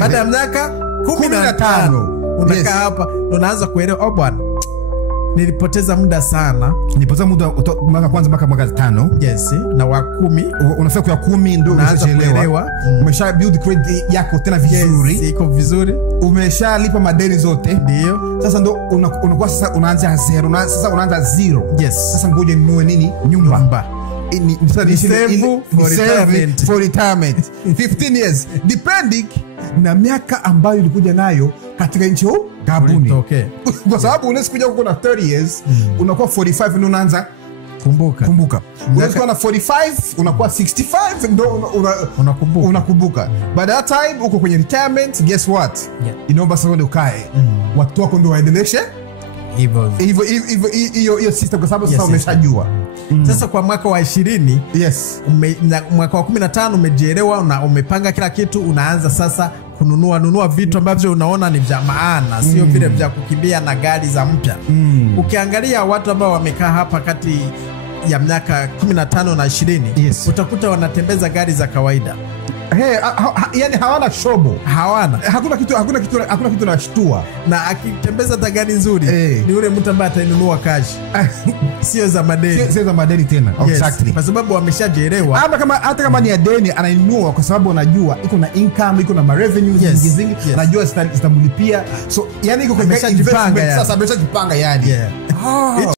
Baada ya miaka 15 unakaa hapa unaanza kuelewa bwana, nilipoteza muda sana. Nilipoteza muda mwaka kwanza mpaka mwaka 5. Yes, na wa 10 unafika kwa 10 ndio umeshaelewa. Umesha build credit yako tena vizuri. Yes, iko vizuri. Umeshalipa madeni zote. Ndio. Sasa ndio unakuwa sasa unaanza zero. Sasa unaanza zero. Yes. Sasa ngoja ninunue nini? Nyumba. For retirement. 15 years depending na miaka ambayo ulikuja nayo katika nchi hiyo gabuni. Okay. Kwa sababu unaweza kuja huko na 30 years, unakuwa 45 ndio unaanza kumbuka. Unaweza kuwa na 45 unakuwa 65 ndio unakumbuka. By that time uko kwenye retirement, guess what? Inaomba sasa ndio ukae. Watu wako ndio waendeleshe hivyo hiyo system, kwa sababu sasa umeshajua. Sasa kwa mwaka wa 20, mwaka wa 15 umejielewa na umepanga kila kitu, unaanza sasa kununua vitu ambavyo unaona ni vya maana, sio vile vya kukimbia na gari za mpya. Ukiangalia watu ambao wamekaa hapa kati ya miaka 15 na 20, utakuta wanatembeza gari za kawaida. Yani hawana shobo. Hakuna kitu na shtua. Na akitembeza gari nzuri ni ule mtu ambaye atainunua cash. Sio za madeni. Sio za madeni tena. Exactly. Kwa sababu wameshajielewa. Hata kama ni ya deni anainunua kwa sababu anajua iko na income, iko na revenues nyingi, anajua zitamlipia. So yani iko kwa investment. Sasa ameshajipanga yani.